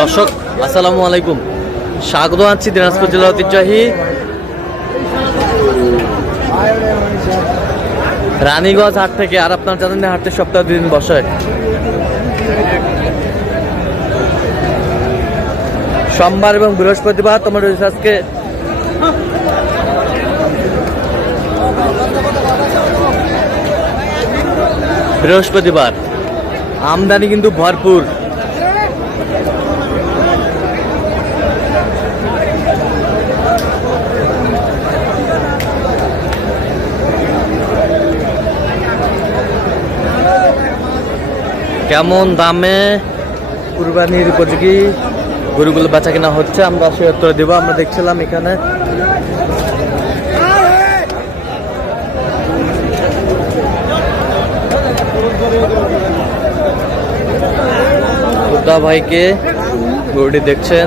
দর্শক আসসালামু আলাইকুম, স্বাগত আছি দিনাজপুর জেলা ঐতিহ্যবাহী রানীগঞ্জ হাট থেকে। আর আপনার জানেন না, হাটে সপ্তাহে 2 দিন বসে, সোমবার এবং বৃহস্পতিবার। তোমার আজকে বৃহস্পতিবার, আমদানি কিন্তু ভরপুর। কেমন দামে কুরবানির উপযোগী গরুগুলো বেচা কেনা হচ্ছে আমরা সে উত্তর দেবো। আমরা দেখছিলাম এখানে বুদ্ধা ভাইকে গরুটি দেখছেন।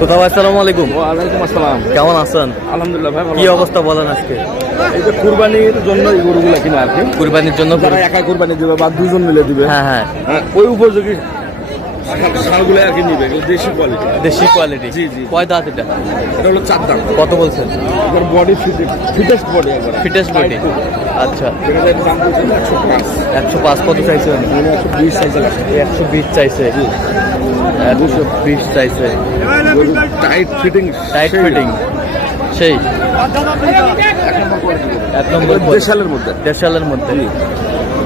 কোথাও আসসালামু আলাইকুম। ওয়ালাইকুম আসসালাম। কেমন আছেন? আলহামদুলিল্লাহ ভাই, কি অবস্থা বলেন আজকে? এই যে কুরবানির জন্য এই গরুগুলো কিনা আর কি, কুরবানির জন্য যারা একা কুরবানি দিবে বা দুজন মিলে দিবে, হ্যাঁ হ্যাঁ, ওই উপযোগী ষাঁড়গুলো আর কি নিবে, এগুলো দেশি কোয়ালিটি। দেশি কোয়ালিটি। জি জি। কয় দাঁত এটা? এটা হলো 4 দাঁত। কত বলছেন? এর বডি ফিটেস্ট বডি একবার, ফিটেস্ট বডি। আচ্ছা, এটার দাম বলছেন 105। 105 কত চাইছেন? 120 চাইছে। 120 চাইছে, 220 চাইছে। টাইট ফিটিং, টাইট ফিটিং সেই এক নম্বর দেশালের মধ্যে। দেড়শালের মধ্যে,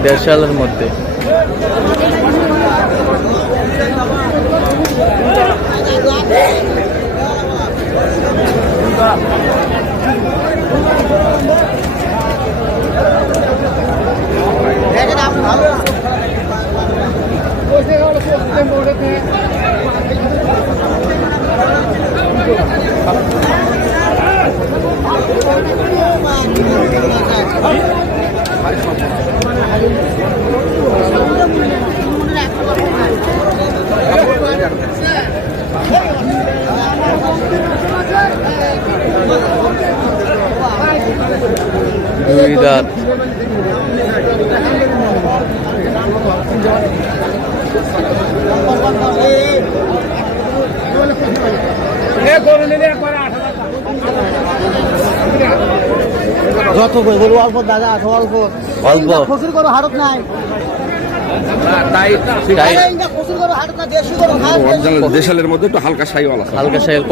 দেড়শালের মধ্যে। দুই দাঁত। যত গরু অল্প দাদা, অল্প অল্প প্রচুর গরু হারত নাই, টাইট। প্রচুর গরু হারত না, দেশি গরু দেশালের মধ্যে একটু হালকা সাইওয়াল আছে। হালকা সাইল।